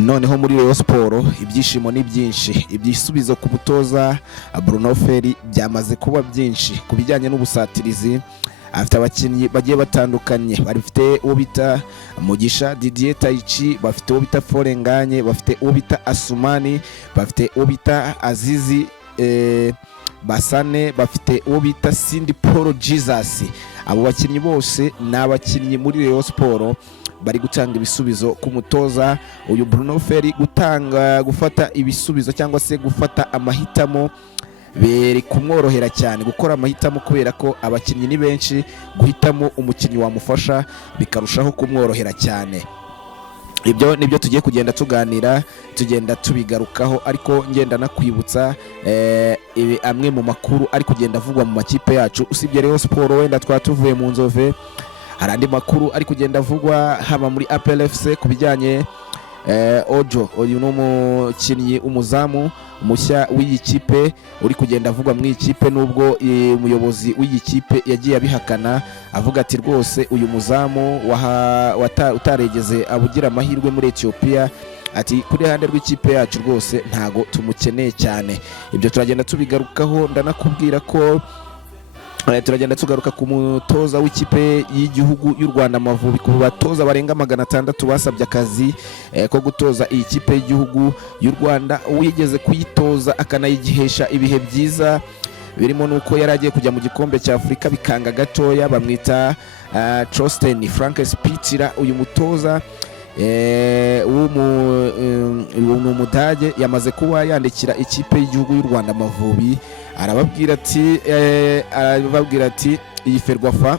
noneho muri Rayon Sport ibyishimo ni byinshi, ibyisubizo ku mutoza Bruno Ferry byamaze kuba byinshi ku bijyanye n'ubusatirizi. Afite abakinnyi bagiye batandukanye, bafite uwo bita Mugisha Didier Taichi, bafite uwo bita Forenganye, bafite uwo bita Asumani, bafite uwo bita Azizi Basane, bafite uwo bita Cindy Paul Jesus. Abo bakinnyi bose ni abakinnyi muri Rayon Sport bari gutanga ibisubizo ku mutoza uyu Bruno Ferry, gufata ibisubizo cyangwa se gufata amahitamo beri kumworohera cyane gukora amahitamo, kubera ko abakinnyi ni benshi, guhitamo umukinnyi wamufasha bikarushaho kumworohera cyane. Ibyo nibyo tugiye kugenda tuganira, tugenda tubigarukaho, ariko ngenda nakwibutsa amwe mu makuru ari kugenda avugwa mu makipe yacu. Usibye Rayon Sport wenda twatuvuye mu nzove, hari andi makuru ari kugenda avugwa haba muri APR FC ku bijyanye Ojo, uyu n'umukinnyi umuzamu mushya w'iyi kipe uri kugenda avugwa mu ikipe, nubwo umuyobozi w'iyi kipe yagiye abihakana avuga ati rwose uyu muzamu utaregeze abugira amahirwe muri Ethiopia, ati kuri hande rw'ikipe yacu rwose ntago tumukeneye cyane. Ibyo turagenda tubigarukaho, ndanakubwira ko turagenda tugaruka ku mutoza w'ikipe y'igihugu y'u Rwanda Amavubi, ku batoza barenga 600 basabye akazi ko gutoza iyi kipe y'igihugu y'u Rwanda. Uwigeze kuyitoza akanayigihesha ibihe byiza, birimo nuko yari agiye kujya mu gikombe cya Afurika bikanga gatoya, bamwita Trosten Frank Spitzer. Uyu mutoza umudage yamaze kuba yandikira ikipe y'igihugu y'u Rwanda Amavubi, arababwira ati iyi Ferwafa,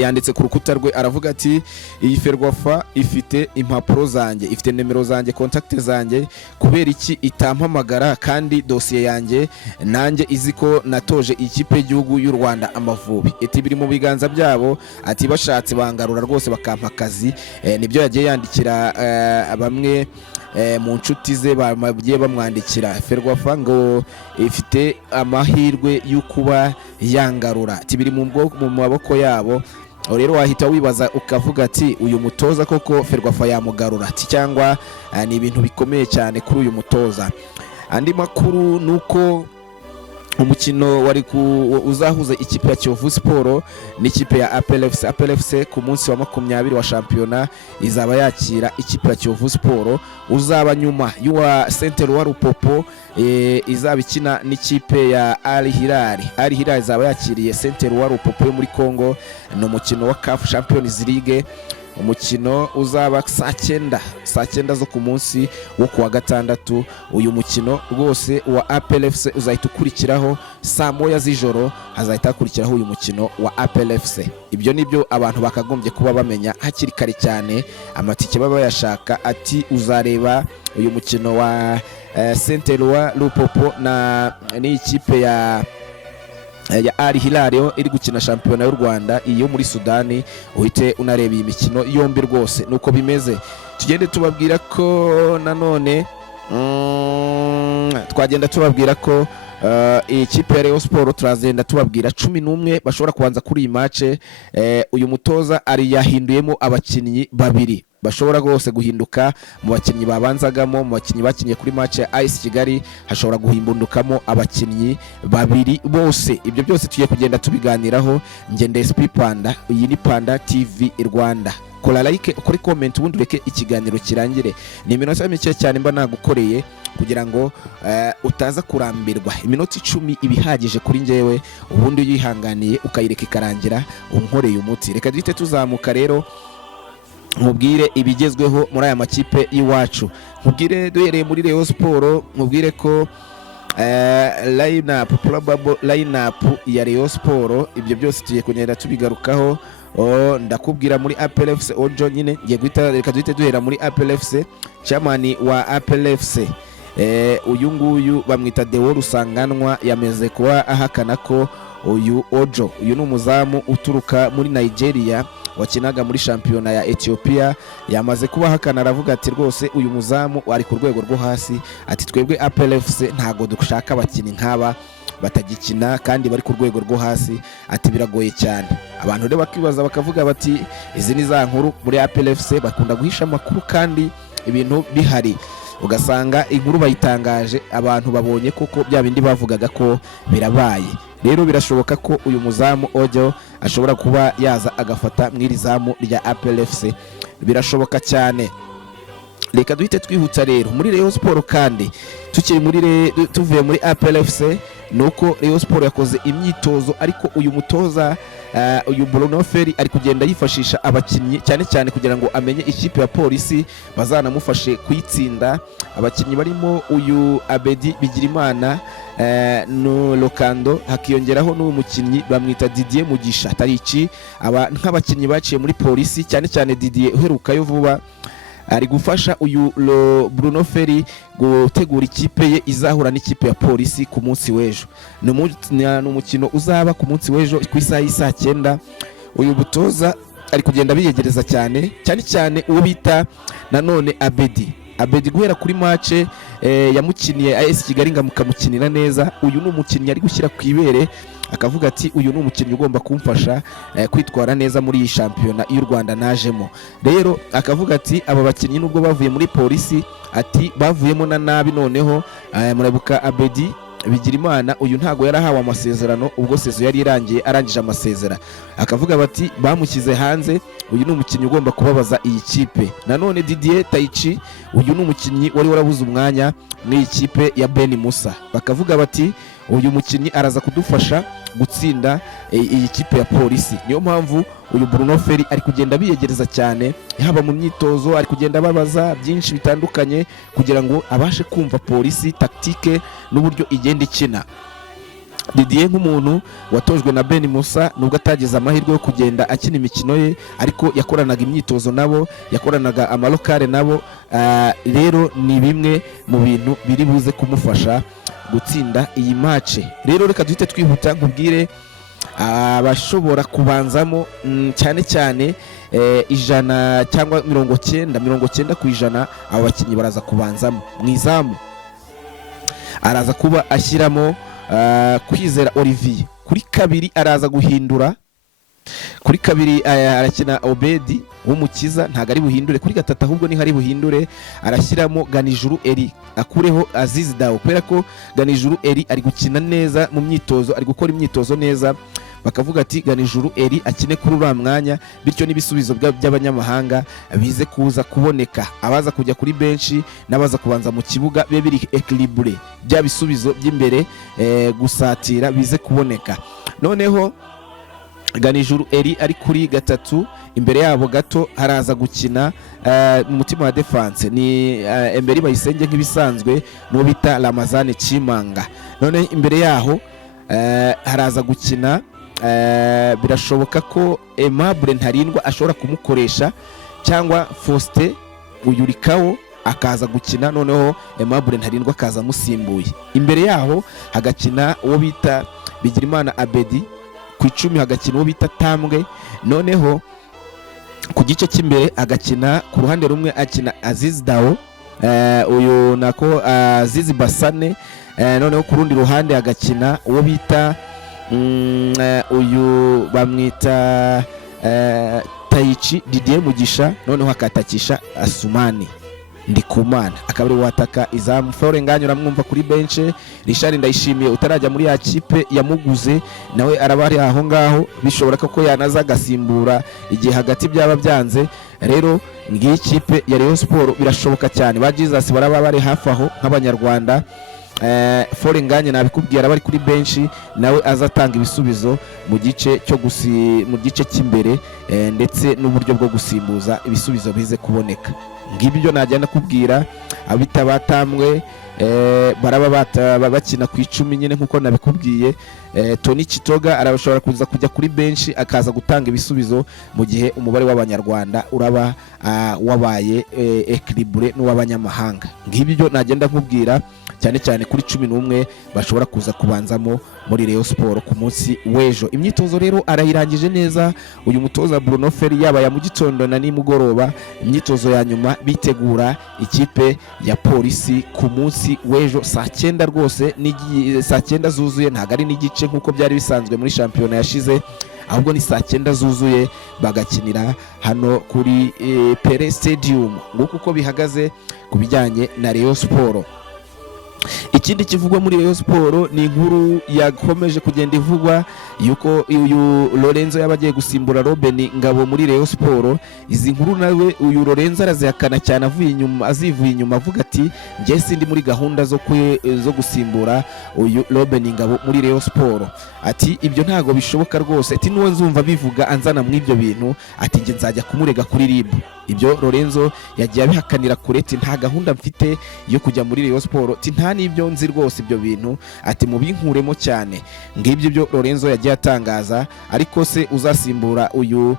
yanditse ku rukuta rwe, aravuga ati iyi Ferwafa ifite impapuro zanjye, ifite nimero zanjye, contact zanjye, kubera iki itampamagara kandi dosiye yanjye nanjye izi ko natoje ikipe y'igihugu y'u Rwanda Amavubi. Ati biri mu biganza byabo, ati bashatse bangarura rwose bakampa akazi. Nibyo yagiye yandikira bamwe mu nshuti ze bagiye bamwandikira. Ferwafa ngo ifite amahirwe yo kuba yangarura, ati biri mu maboko yabo. Rero wahita wibaza ukavuga ati uyu mutoza koko Ferwafa yamugarura ati, cyangwa ni ibintu bikomeye cyane kuri uyu mutoza. Andi makuru nuko umukino wari uzahuza ikipe ya Kiyovu Sport n'ikipe ya APR FC. APR FC ku munsi wa 20 wa shampiyona izaba yakira ikipe ya Kiyovu Sport, uzaba nyuma y'uwa Center wa Rupopo izaba ikina n'ikipe ya Al Hilal. Al Hilal izaba yakiriye Center wa Rupopo yo muri Congo. No mukino wa CAF Champions League, umukino uzaba saa 9 zo ku munsi wo kuwa gatandatu. Uyu mukino rwose wa APR FC uzahita ukurikiraho saa 1 z'ijoro, hazahita hakurikiraho uyu mukino wa APR FC. Ibyo nibyo abantu bakagombye kuba bamenya hakiri kare cyane, amatike baba yashaka. Ati uzareba uyu mukino wa Center wa Lupopo na n'ikipe ya Al Hilal iri gukina shampiyona y'u Rwanda iyo muri Sudani, uhite unareba iyi mikino yombi rwose nuko bimeze. Tugende tubabwira ko nanone twagenda tubabwira ko iyi kipe ya Rayon Sport turazenda tubabwira 11 bashobora kubanza kuri iyi match. Uyu mutoza ari yahinduyemo abakinnyi babiri bashobora rwose guhinduka mu bakinnyi babanzagamo, mu bakinnyi bakinnye kuri match ya AS Kigali hashobora guhimbundukamo abakinnyi babiri bose. Ibyo byose tugiye kugenda tubiganiraho. Ngende SP Panda, iyi ni Panda TV Rwanda. Kora like, ukore comment, ubundi ureke ikiganiro kirangire. Ni iminota mike cyane mba nagukoreye kugira ngo utaza kurambirwa. Iminota 10 ibihagije kuri njyewe, ubundi uyihanganiye ukayireka ikarangira unkoreye umuti. Reka duhite tuzamuka rero mubwire ibigezweho muri aya makipe y'iwacu. Mubwire duhereye muri Rayon Sport, mubwire ko probable line-up ya Rayon Sport, ibyo byose tugiye kugenda tubigarukaho. Ndakubwira muri APR FC Ojo nyine ngiye guhita, reka duhite duhera muri APR FC. Chairman wa APR FC uyu nguyu bamwita Deo Rusanganwa, yameze kuba ahakana ko uyu Ojo, uyu n'umuzamu uturuka muri Nigeria wakinaga muri shampiyona ya Ethiopia, yamaze kuba hakana, aravuga ati rwose uyu muzamu ari ku rwego rwo hasi. Ati twebwe APR FC ntago dushaka abakinnyi nk'aba batagikina kandi bari ku rwego rwo hasi. Ati biragoye cyane. Abantu rero bakibaza bakavuga bati izi ni za nkuru muri APR FC bakunda guhisha amakuru kandi ibintu bihari, ugasanga inkuru bayitangaje abantu babonye koko bya bindi bavugaga ko birabaye. Rero birashoboka ko uyu muzamu Ojo ashobora kuba yaza agafata mw'iri zamu rya APR FC, birashoboka cyane. Reka duhite twihuta rero muri Rayon Sport, kandi tuvuye muri APR FC nuko Rayon Sport yakoze imyitozo, ariko uyu mutoza uyu Bruno Ferry ari kugenda yifashisha abakinnyi cyane cyane kugira ngo amenye ikipe ya polisi bazanamufashe kuyitsinda. Abakinnyi barimo uyu Abedi Bigirimana no Lokando, hakiyongeraho n'uwo mukinnyi bamwita Didier Mugisha Tarici. Aba nk'abakinnyi baciye muri polisi, cyane cyane Didier uherukayo vuba ari gufasha uyu Bruno Ferry gutegura ikipe ye izahura n'ikipe ya polisi ku munsi w'ejo. Ni umukino uzaba ku munsi w'ejo ku isaha y'isa 9. Uyu butoza ari kugenda biyegereza cyane cyane uwo bita nanone Abedi guhera kuri match yamukiniye AS Kigali ngamukamukinira neza. Uyu ni umukinnyi ari gushyira ku ibere, akavuga ati uyu ni umukinnyi ugomba kumfasha kwitwara neza muri iyi shampiyona y'u Rwanda najemo. Rero akavuga ati aba bakinnyi nubwo bavuye muri polisi ati bavuyemo na nabi, noneho murabuka Abedi Bigirimana uyu ntago yarahawe amasezerano ubwo sezo yari irangiye, arangije amasezera. Akavuga bati bamukize hanze, uyu ni umukinnyi ugomba kubabaza iyi kipe. Nanone Didier Taichi, uyu ni umukinnyi wari warabuze umwanya muri ikipe ya Ben Musa. Bakavuga bati uyu mukinnyi araza kudufasha gutsinda iyi kipe ya polisi. Niyo mpamvu uyu Bruno Ferry ari kugenda biyegereza cyane, haba mu myitozo ari kugenda babaza byinshi bitandukanye kugira ngo abashe kumva polisi taktike n'uburyo igenda ikina. Didier nk'umuntu watojwe na Ben Musa, nubwo atagize amahirwe yo kugenda akina imikino ye, ariko yakoranaga imyitozo nabo, yakoranaga amalokale nabo. Rero ni bimwe mu bintu biri buze kumufasha gutsinda iyi match. Rero reka duhite twihuta nkubwire abashobora kubanzamo cyane cyane 100 cyangwa 90% abo bakinnyi baraza kubanzamo. Mwizamu araza kuba ashyiramo Kwizera Olivier, kuri kabiri araza guhindura, kuri kabiri arakina Obedi w'umukiza, ntago ari buhindure. Kuri gatatu ahubwo ni hari buhindure, arashyiramo Ganijuru Eri, akureho Aziz Dawo, kubera ko Ganijuru Eri ari gukina neza mu myitozo, ari gukora imyitozo neza. Bakavuga ati Ganijuru Eri akine kuri uriya mwanya, bityo n'ibisubizo by'abanyamahanga bize kuza kuboneka. Abaza kujya kuri benshi n'abaza kubanza mu kibuga bibe biri equilibre, bya bisubizo by'imbere gusatira bize kuboneka. Noneho Ganijuru Eri ari kuri gatatu, imbere yabo gato haraza gukina mu mutima wa defense ni Emery Bayisenge nk'ibisanzwe no bita Ramazani Chimanga. None imbere yaho haraza gukina birashoboka ko Aimable Ntarindwa ashobora kumukoresha, cyangwa Faustin Uyurikawo akaza gukina, noneho Aimable Ntarindwa akaza musimbuye. Imbere yaho hagakina uwo bita Bigirimana Abedi, ku 10 hagakina uwo bita Tambwe. Noneho ku gice cy'imbere agakina ku ruhande rumwe akina Aziz Dawo, uyu nako Aziz Basane. Noneho ku rundi ruhande agakina uwo bita uyu bamwita Taichi Didier Mugisha, noneho akatakisha Asumani Ndikumana akaba ari wataka izamu. Flore Nganyura mwumva kuri bench. Richard Ndayishimiye utarajya muri ya kipe yamuguze, nawe arabari aho ngaho, bishobora ko yanaza agasimbura igihe hagati byaba byanze. Rero ngiyi kipe ya Rayon Sport birashoboka cyane ba Jesus baraba bari hafi aho nk'abanyarwanda. Flore Nganye nabikubwira bari kuri bench, nawe azatanga ibisubizo mu gice cyo mu gice cy'imbere, ndetse n'uburyo bwo gusimbuza ibisubizo bize kuboneka. Ngibyo najyana kubwira abitabatamwe baraba bakina ku 10 nyine nkuko nabikubwiye. Tony Chitoga arabashobora kuza kujya kuri bench akaza gutanga ibisubizo mu gihe umubare w'abanyarwanda uraba wabaye equilibre n'uw'abanyamahanga. Ngibyo nagenda nkubwira cyane cyane kuri 11 bashobora kuza kubanzamo muri Rayon Sport ku munsi w'ejo. Imyitozo rero arayirangije neza uyu mutoza Bruno Ferry, yaba ya mu gitondo na nimugoroba. Imyitozo ya nyuma bitegura ikipe ya polisi ku munsi w'ejo saa 9 rwose, saa 9 zuzuye, ntago ari n'igice nkuko byari bisanzwe muri shampiyona yashize. ahubwo ni saa 9 zuzuye bagakinira hano kuri Pele Stadium. Nguko uko bihagaze ku bijyanye na Rayon Sport. Ikindi kivugwa muri Rayon Sport ni inkuru yakomeje kugenda ivugwa yuko uyu Lorenzo yabagiye gusimbura Robben Ngabo muri Rayon Sport. Izi nkuru nawe uyu Lorenzo arazihakana cyane azivuye inyuma avuga ati ngiye sindi muri gahunda zo gusimbura uyu Robben Ngabo muri Rayon Sport. Ati ibyo ntago bishoboka rwose, ati nuwo nzumva bivuga anzana mu ibyo bintu ati nge nzajya kumurega kuri RIB. Ibyo Lorenzo yagiye abihakanira kure, ati nta gahunda mfite yo kujya muri Rayon Sport, ati nta nibyo nzi rwose ibyo bintu, ati mubinkuremo cyane. Ngibyo byo Lorenzo yagiye atangaza. Ariko se uzasimbura uyu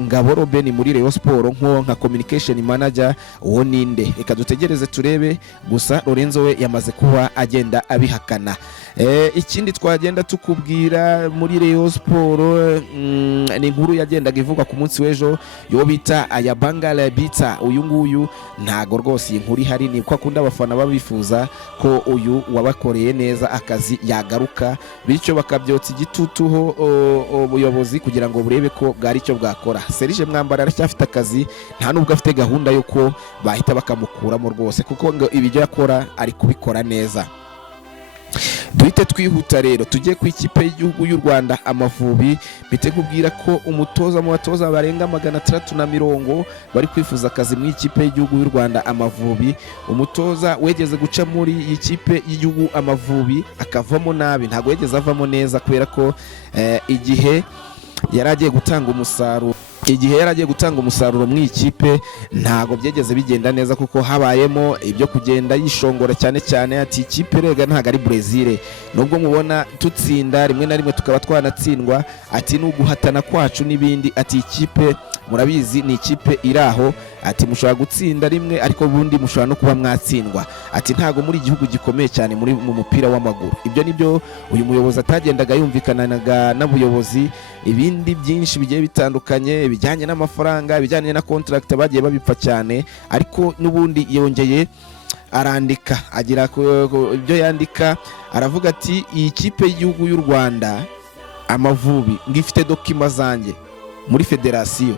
Ngabo Robben muri Rayon Sport nka communication manager uwo ninde? Reka dutegereze turebe. Gusa Lorenzo we yamaze kuba agenda abihakana. Ikindi twagenda tukubwira muri Rayon Sport ni inkuru yagendaga ivuga ku munsi w'ejo yo bita Ayabangala Bita. Uyu nguyu ntago rwose inkuru ihari, ni ko akunda abafana babifuza ko uyu wabakoreye neza akazi yagaruka, bityo bakabyotsa igitutuho ubuyobozi kugira ngo burebe ko bwari cyo bwakora. Serge Mwambara aracyafite akazi, nta nubwo afite gahunda yuko bahita bakamukuramo rwose, kuko ngo ibyo yakora ari kubikora neza. Duhite twihuta rero tujye ku ikipe y'igihugu y'u Rwanda Amavubi. Bite kubwira ko umutoza mu batoza barenga 370 bari kwifuza akazi mu ikipe y'igihugu y'u Rwanda Amavubi. Umutoza wegeze guca muri ikipe y'igihugu Amavubi akavamo nabi, ntago yegeze avamo neza kubera ko igihe yaragiye gutanga umusaruro mu ikipe ntago byegeze bigenda neza, kuko habayemo ibyo kugenda yishongora cyane. Ati ikipe rega ntago ari Brazil, nubwo mubona tutsinda rimwe na rimwe tukaba twanatsindwa, ati n'uguhatana kwacu n'ibindi. Ati ikipe murabizi ni ikipe iraho, ati mushobora gutsinda rimwe ariko bundi mushobora no kuba mwatsindwa. Ati ntago muri igihugu gikomeye cyane mu mupira w'amaguru. Ibyo nibyo uyu muyobozi atagendaga yumvikananaga n'abuyobozi. Ibindi byinshi bigiye bitandukanye bijyanye n'amafaranga, bijyanye na contract bagiye babipfa cyane, ariko n'ubundi yongeye arandika agira ibyo yandika. Aravuga ati iyi kipe y'igihugu y'u Rwanda Amavubi ngifite dokima zanjye muri federasiyo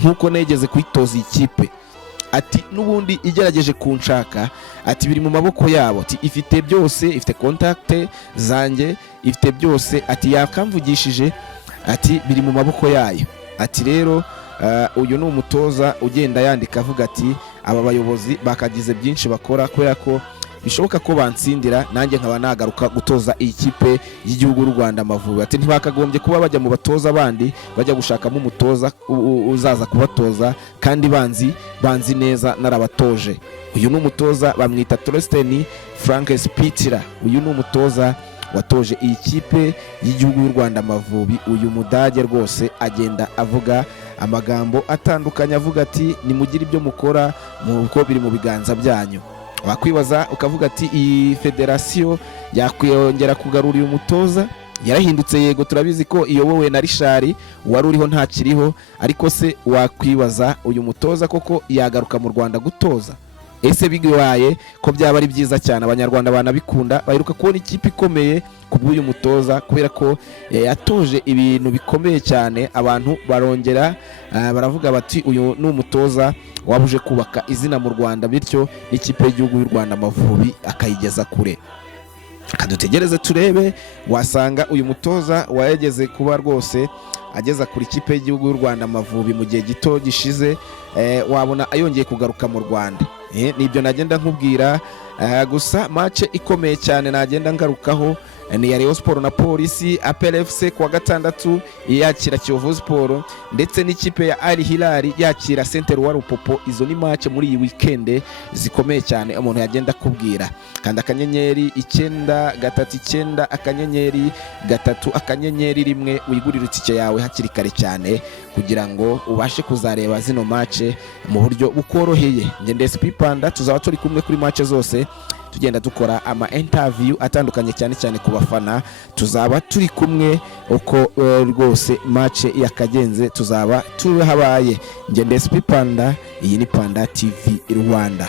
nkuko negeze kwitoza ikipe. Ati n'ubundi igerageje kunshaka, ati biri mu maboko yabo. Ati ifite byose, ifite contact zanjye, ifite byose. Ati yakamvugishije, ati biri mu maboko yayo. Ati rero uyu ni umutoza ugenda yandika avuga ati aba bayobozi bakagize byinshi bakora kubera ko bishoboka ko bansindira nanjye nkaba nagaruka gutoza iyi kipe y'igihugu y'u Rwanda Amavubi. Ati ntibakagombye kuba bajya mu batoza bandi bajya gushakamo umutoza uzaza kubatoza kandi banzi neza narabatoje. Uyu ni umutoza bamwita Torsten Frank Spitler. Uyu ni umutoza watoje iyi kipe y'igihugu y'u Rwanda Amavubi. Uyu mudage rwose agenda avuga amagambo atandukanye avuga ati nimugire ibyo mukora muko biri mu biganza byanyu. Wakwibaza ukavuga ati iyi federasiyo yakwiyongera kugarura uyu mutoza, yarahindutse yego turabizi ko iyobowe na Richard wari uriho ntakiriho, ariko se wakwibaza uyu mutoza koko yagaruka mu Rwanda gutoza? Ese bigiwaye ko byaba ari byiza cyane, abanyarwanda banabikunda, baheruka kubona ikipe ikomeye kubw'uyu mutoza kubera ko yatoje ibintu bikomeye cyane. Abantu barongera baravuga bati uyu ni umutoza wabuje kubaka izina mu Rwanda, bityo n'ikipe y'igihugu y'u Rwanda Amavubi akayigeza kure. Kadutegereze turebe, wasanga uyu mutoza wayegeze kuba rwose ageza kuri ikipe y'igihugu y'u Rwanda Amavubi mu gihe gito gishize, wabona ayongeye kugaruka mu Rwanda. Nibyo nagenda nkubwira. Gusa match ikomeye cyane nagenda ngarukaho ni ya Rayon Sport na Polisi. APR FC kuwa gatandatu yakira Kiyovu Sport, ndetse n'ikipe ya Al Hilal yakira Center wa Rupopo. Izo ni match muri iyi weekend zikomeye cyane umuntu yagenda kubwira. Kanda akanyenyeri 939 akanyenyeri 3 akanyenyeri 1 wigurira itike yawe hakiri kare cyane kugira ngo ubashe kuzareba zino match mu buryo bukoroheye. Ngende SP Panda tuzaba turi kumwe kuri match zose, tugenda dukora ama interview atandukanye cyane ku bafana. Tuzaba turi kumwe uko rwose match yakagenze tuzaba tuhabaye. Ngende SP Panda, iyi ni Panda TV Rwanda.